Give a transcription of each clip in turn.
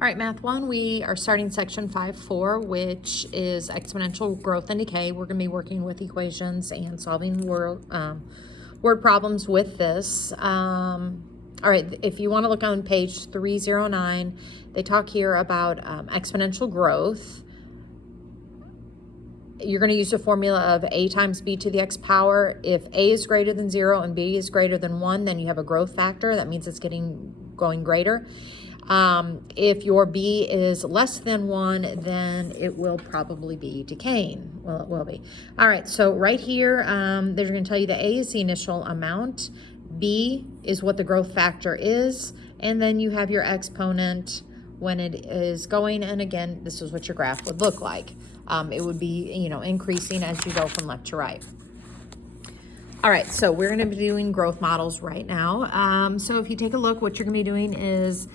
All right, Math 1, we are starting section 5.4, which is exponential growth and decay. We're going to be working with equations and solving word problems with this. All right, if you want to look on page 309, they talk here about exponential growth. You're going to use the formula of a times b to the x power. If a is greater than 0 and b is greater than 1, then you have a growth factor. That means it's going greater. If your b is less than 1, then it will probably be decaying. Well, it will be. All right, so right here, they're going to tell you that a is the initial amount, b is what the growth factor is, and then you have your exponent when it is going, and again, this is what your graph would look like. It would be, increasing as you go from left to right. All right, so we're going to be doing growth models right now. So if you take a look, what you're going to be doing is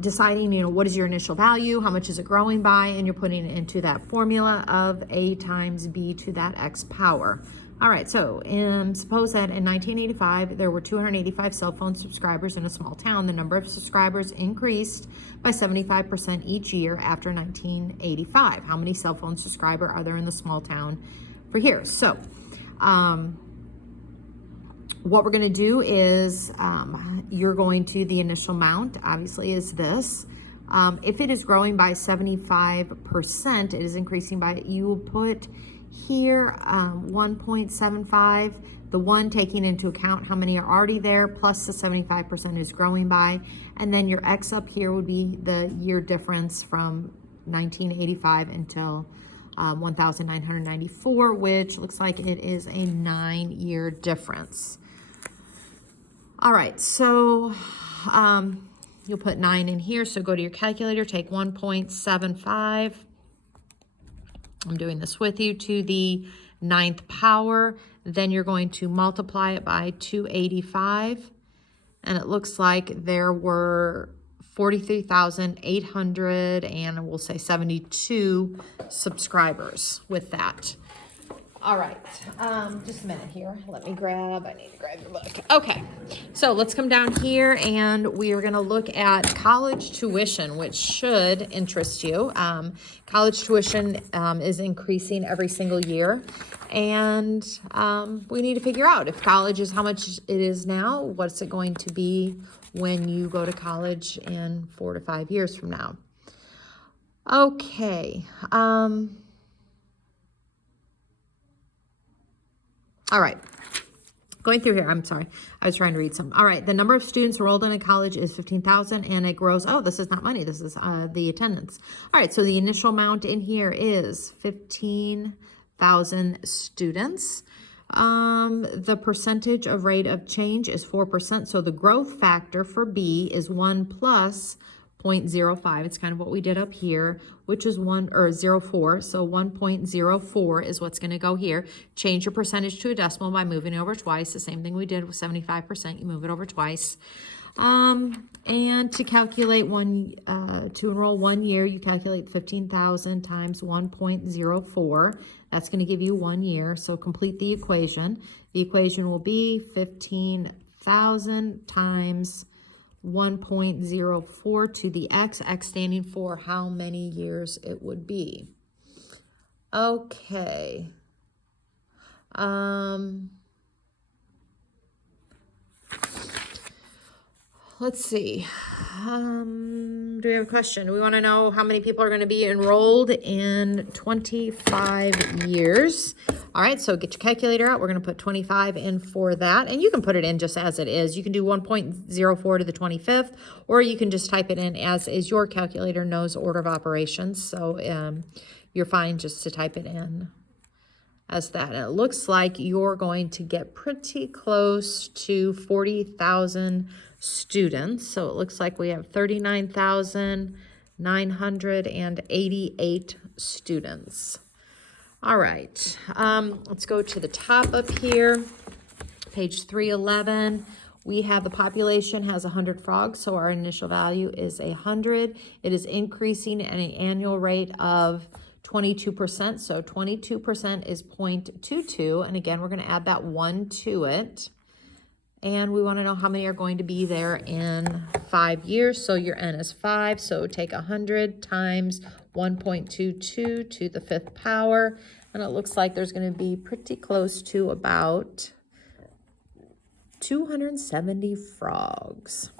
deciding, what is your initial value, how much is it growing by, and you're putting it into that formula of a times b to that x power. All right, so suppose that in 1985, there were 285 cell phone subscribers in a small town. The number of subscribers increased by 75% each year after 1985. How many cell phone subscribers are there in the small town for here? So what we're going to do is you're going to the initial amount, obviously, is this. If it is growing by 75%, it is increasing by, you will put here 1.75, the 1 taking into account how many are already there, plus the 75% is growing by, and then your x up here would be the year difference from 1985 until 1994, which looks like it is a 9-year difference. All right, so you'll put 9 in here, so go to your calculator, take 1.75. I'm doing this with you to the 9th power. Then you're going to multiply it by 285. And it looks like there were 43,800 and we'll say 72 subscribers with that. All right, just a minute here. I need to grab your book. Okay, so let's come down here and we are gonna look at college tuition, which should interest you. College tuition is increasing every single year. And we need to figure out if college is how much it is now, what's it going to be when you go to college in 4 to 5 years from now. Okay, all right, going through here, I'm sorry, I was trying to read some. All right, the number of students enrolled in a college is 15,000 and it grows, oh, this is not money, this is the attendance. All right, so the initial amount in here is 15,000 students. The percentage of rate of change is 4%, so the growth factor for B is 1 plus 0.05. It's kind of what we did up here, which is 0.04. So 1.04 is what's going to go here. Change your percentage to a decimal by moving it over twice. The same thing we did with 75%. You move it over twice. And to calculate to enroll 1 year, you calculate 15,000 times 1.04. That's going to give you 1 year. So complete the equation. The equation will be 15,000 times 1.04 to the x standing for how many years it would be. Okay. Let's see. Do we have a question? We want to know how many people are going to be enrolled in 25 years. All right, so get your calculator out. We're going to put 25 in for that, and you can put it in just as it is. You can do 1.04 to the 25th, or you can just type it in as is. Your calculator knows order of operations, so you're fine just to type it in as that. And it looks like you're going to get pretty close to 40,000 students. So it looks like we have 39,988 students. All right, let's go to the top up here, page 311. We have the population has 100 frogs, so our initial value is 100. It is increasing at an annual rate of 22%, so 22% is 0.22, and again, we're going to add that 1 to it. And we want to know how many are going to be there in 5 years. So your n is 5. So take 100 times 1.22 to the 5th power. And it looks like there's going to be pretty close to about 270 frogs.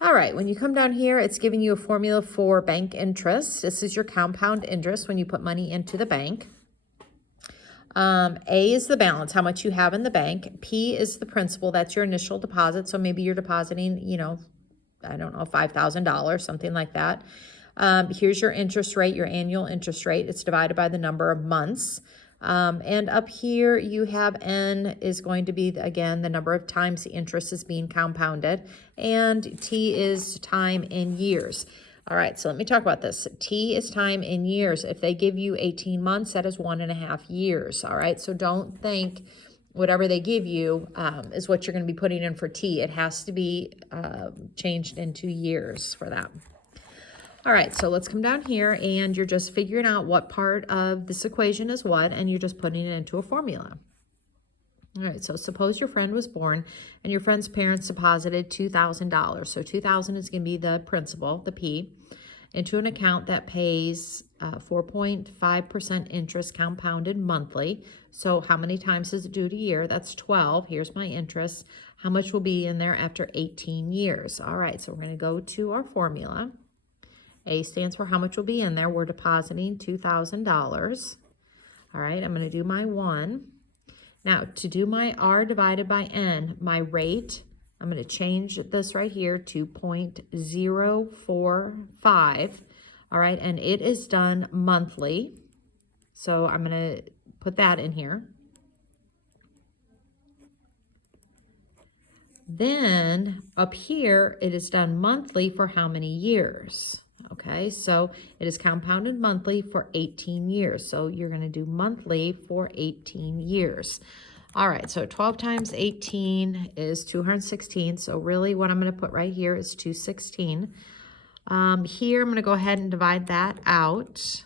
All right, when you come down here, it's giving you a formula for bank interest. This is your compound interest when you put money into the bank. A is the balance, how much you have in the bank. P is the principal, that's your initial deposit. So maybe you're depositing, you know, I don't know, $5,000, something like that. Here's your interest rate, your annual interest rate. It's divided by the number of months. And up here you have N is going to be, again, the number of times the interest is being compounded. And T is time in years. All right, so let me talk about this. T is time in years. If they give you 18 months, that is 1.5 years. All right, so don't think whatever they give you is what you're going to be putting in for T. It has to be changed into years for that. All right, so let's come down here and you're just figuring out what part of this equation is what, and you're just putting it into a formula. All right, so suppose your friend was born and your friend's parents deposited $2,000. So $2,000 is going to be the principal, the P, into an account that pays 4.5% interest compounded monthly. So how many times is it due a year? That's 12. Here's my interest. How much will be in there after 18 years? All right, so we're going to go to our formula. A stands for how much will be in there. We're depositing $2,000. All right, I'm going to do my 1. Now, to do my R divided by N, my rate, I'm going to change this right here to 0.045. All right, and it is done monthly. So I'm going to put that in here. Then up here, it is done monthly for how many years? Okay, so it is compounded monthly for 18 years. So you're going to do monthly for 18 years. All right, so 12 times 18 is 216. So really what I'm going to put right here is 216. Here I'm going to go ahead and divide that out.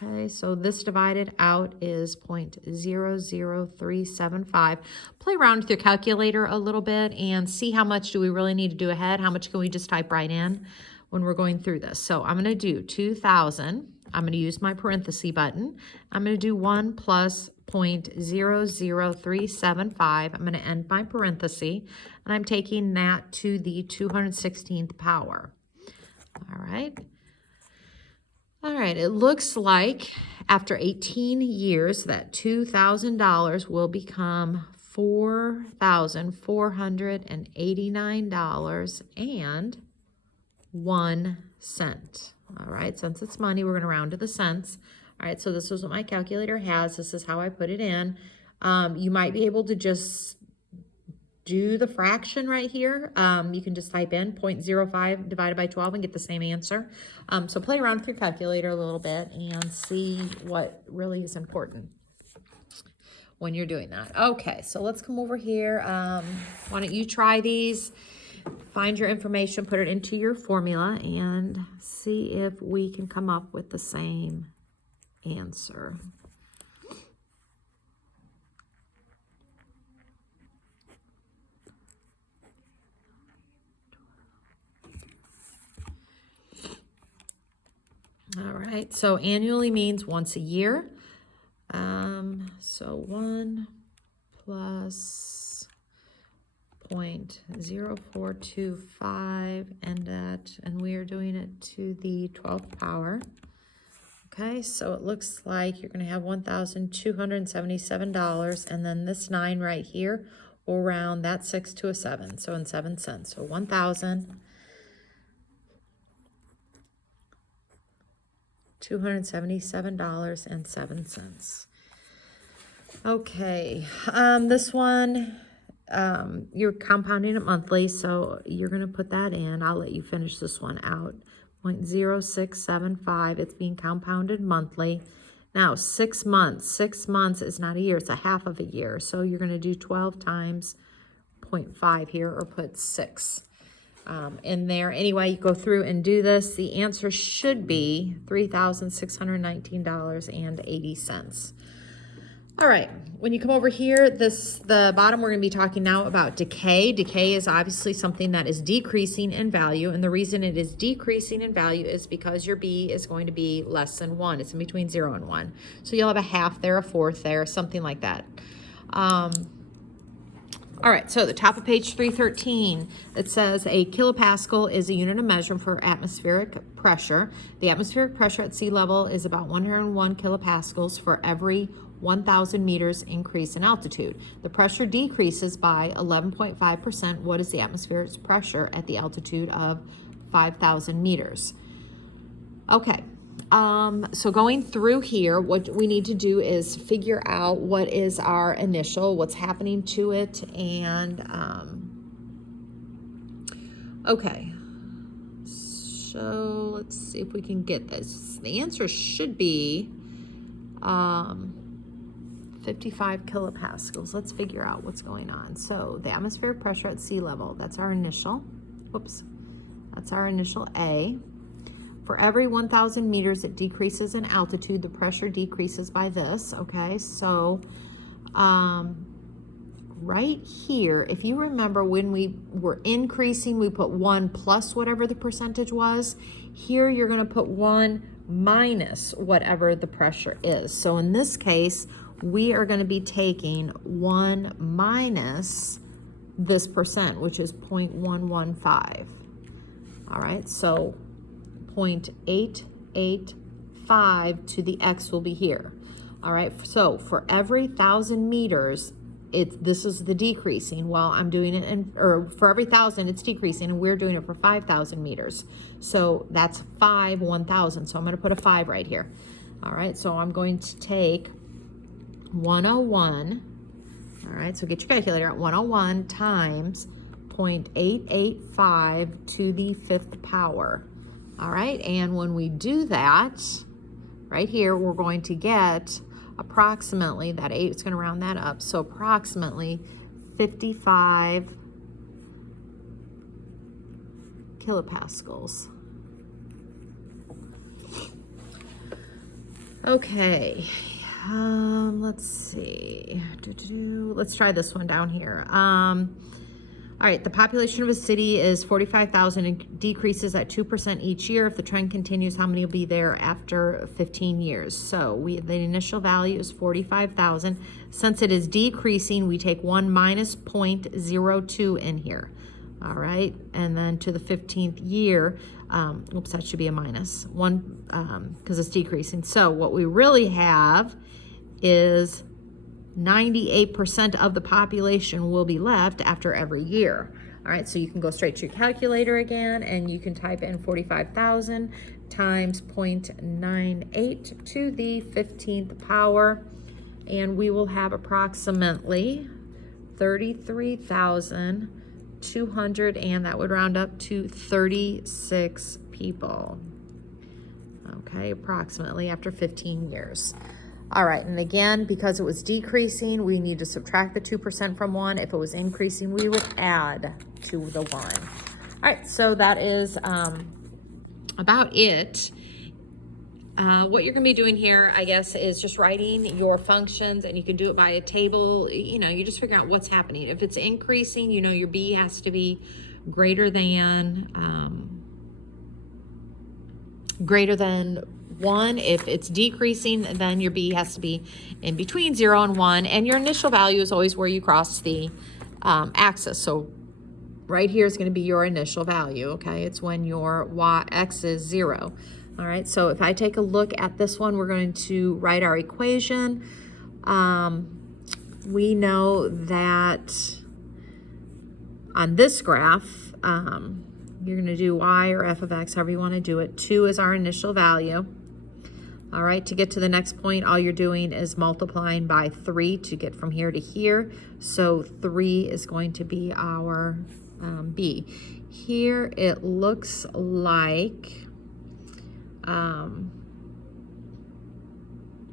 Okay, so this divided out is 0.00375. Play around with your calculator a little bit and see how much do we really need to do ahead. How much can we just type right in when we're going through this? So I'm going to do 2,000. I'm going to use my parenthesis button. I'm going to do 1 plus 0.00375. I'm going to end my parenthesis, and I'm taking that to the 216th power. All right. All right, it looks like after 18 years that $2,000 will become $4,489.01. All right, since it's money, we're going to round to the cents. All right, so this is what my calculator has. This is how I put it in. You might be able to just do the fraction right here. You can just type in 0.05 divided by 12 and get the same answer. So play around with your calculator a little bit and see what really is important when you're doing that. Okay, so let's come over here. Why don't you try these, find your information, put it into your formula, and see if we can come up with the same answer. All right, so annually means once a year. So 1 plus 0.0425, and we are doing it to the 12th power. Okay, so it looks like you're going to have $1,277, and then this 9 right here will round that 6 to a 7, so in 7 cents. So $1,277.07. Okay, this one, you're compounding it monthly, so you're going to put that in. I'll let you finish this one out. 0.0675, it's being compounded monthly. Now, 6 months. 6 months is not a year, it's a half of a year. So you're going to do 12 times 0.5 here, or put 6 in there. Anyway, you go through and do this. The answer should be $3,619.80. All right, when you come over here, the bottom, we're going to be talking now about decay. Decay is obviously something that is decreasing in value, and the reason it is decreasing in value is because your B is going to be less than 1. It's in between 0 and 1. So you'll have a half there, a fourth there, something like that. All right, so the top of page 313, it says a kilopascal is a unit of measurement for atmospheric pressure. The atmospheric pressure at sea level is about 101 kilopascals for every 1,000 meters increase in altitude. The pressure decreases by 11.5%. What is the atmospheric pressure at the altitude of 5,000 meters? Okay. So going through here, what we need to do is figure out what is our initial, what's happening to it, and, okay. So let's see if we can get this. The answer should be, 55 kilopascals. Let's figure out what's going on. So the atmospheric pressure at sea level, that's our initial, whoops, that's our initial A. For every 1,000 meters it decreases in altitude, the pressure decreases by this, okay? So right here, if you remember when we were increasing, we put 1 plus whatever the percentage was. Here you're gonna put 1 minus whatever the pressure is. So in this case, we are gonna be taking 1 minus this percent, which is 0.115. All right, so 0.885 to the x will be here. All right, so for every 1,000 meters, this is the decreasing. Well, I'm doing it or for every 1,000 it's decreasing, and we're doing it for 5,000 meters. So that's 5 1,000. So I'm going to put a 5 right here. All right, so I'm going to take 101. All right, so get your calculator at 101 times 0.885 to the 5th power. All right, and when we do that, right here, we're going to get approximately, that 8, it's going to round that up, so approximately 55 kilopascals. Okay, let's see. Let's try this one down here. All right, the population of a city is 45,000 and decreases at 2% each year. If the trend continues, how many will be there after 15 years? So the initial value is 45,000. Since it is decreasing, we take 1 minus 0.02 in here. All right, and then to the 15th year, oops, that should be a minus 1 because it's decreasing. So what we really have is 98% of the population will be left after every year. All right, so you can go straight to your calculator again, and you can type in 45,000 times 0.98 to the 15th power, and we will have approximately 33,200, and that would round up to 36 people. Okay, approximately after 15 years. All right, and again, because it was decreasing, we need to subtract the 2% from 1. If it was increasing, we would add to the 1. All right, so that is about it. What you're gonna be doing here, I guess, is just writing your functions, and you can do it by a table. You know, you just figure out what's happening. If it's increasing, you know, your B has to be greater than 1. If it's decreasing, then your B has to be in between 0 and 1, and your initial value is always where you cross the axis. So right here is going to be your initial value, okay? It's when your x is 0. All right, so if I take a look at this one, we're going to write our equation. We know that on this graph, you're going to do y or f of x, however you want to do it. 2 is our initial value. All right, to get to the next point, all you're doing is multiplying by 3 to get from here to here. So 3 is going to be our B. Here it looks like,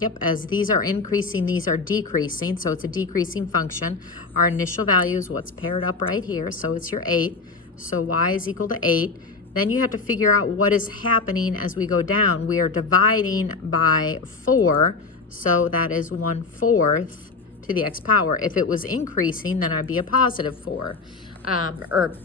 yep, as these are increasing, these are decreasing. So it's a decreasing function. Our initial value is what's paired up right here. So it's your 8. So y is equal to 8. Then you have to figure out what is happening as we go down. We are dividing by 4 So that is 1/4 to the x power. If it was increasing, then I'd be a positive 4. Or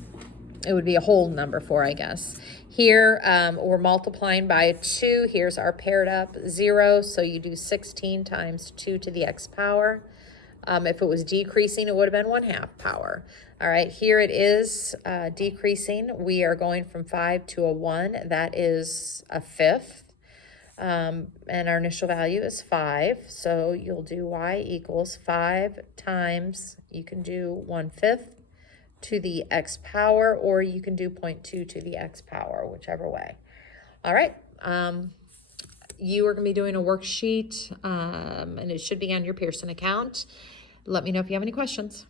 it would be a whole number 4, I guess. Here, we're multiplying by 2. Here's our paired up 0. So you do 16 times 2 to the x power. If it was decreasing, it would have been 1/2 power. All right, here it is decreasing. We are going from 5 to a 1. That is a 5th. And our initial value is 5. So you'll do y equals 5 times, you can do 1/5 to the x power, or you can do 0.2 to the x power, whichever way. All right. You are going to be doing a worksheet, and it should be on your Pearson account. Let me know if you have any questions.